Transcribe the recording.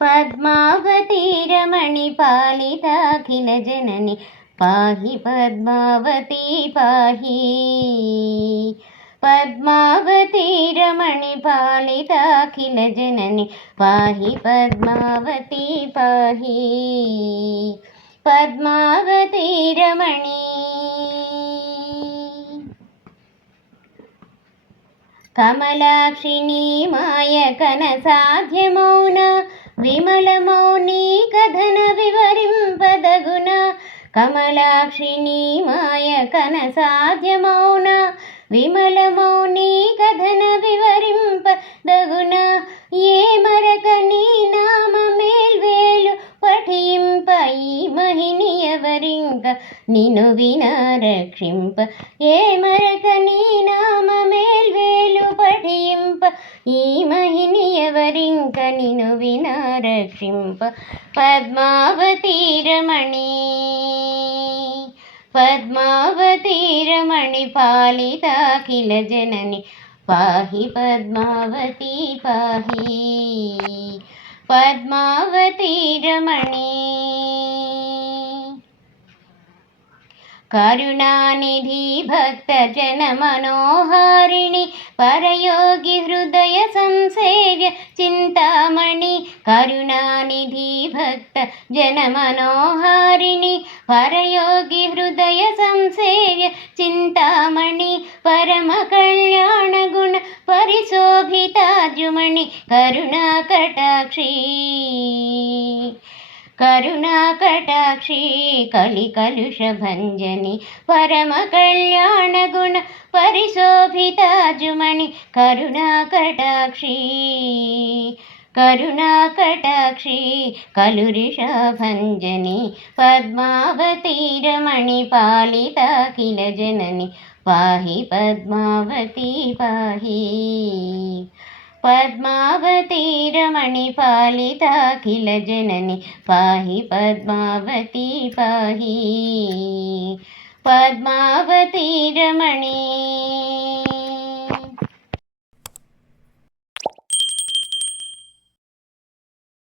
पद्मावती रमणि पालिताखिल जननि पाहि पद्मावती पाहि। पद्मावती रमणि पालिताखिल जननि पाहि पद्मावती पाहि। पद्मावती रमणि कमलाक्षिणी मायकन साध्यमौन विमलमौनी कथन विवरिंपदगुन। कमलाक्षिणी मायकन साध्यमौन विमलमौनी कथन विवरिंपदगुन। ये मरक नी नाम मेल्वेलु पठिंप ई महिनियवरिंक निनु विना रक्षिंप। ये मरक नी नाम मेल्वेलु पठिंप ई महिनियवरिंक निनु विना रक्षिंप। पद्मावती रमणि पद्मावती रमणि पालिताखिल जननि पाहि पद्मावती पाहि। पद्मावती रमणि करुणानिधि भक्त जन मनोहारिणि परयोगी हृदय संसेव्य चिंतामणि। करुणानिधि भक्त जन मनोहारिणि परयोगी हृदय संसेव्य चिंतामणि। परम कल्याण गुण परिशोभिताजुमणि करुणा कटाक्षी। करुणा कटाक्षी कलिकलुष भंजनि परम कल्याण गुण परिशोभिताजुमणि करुणा कटाक्षी। करुणा कटाक्षी कलुरिष भंजनि पद्मावती रमणि पालिताखिल जननि पाहि पद्मावती पाहि। पद्मावती रमणि पालिताखिल जननि पाहि पद्मावती पाहि। पद्मावती रमणि।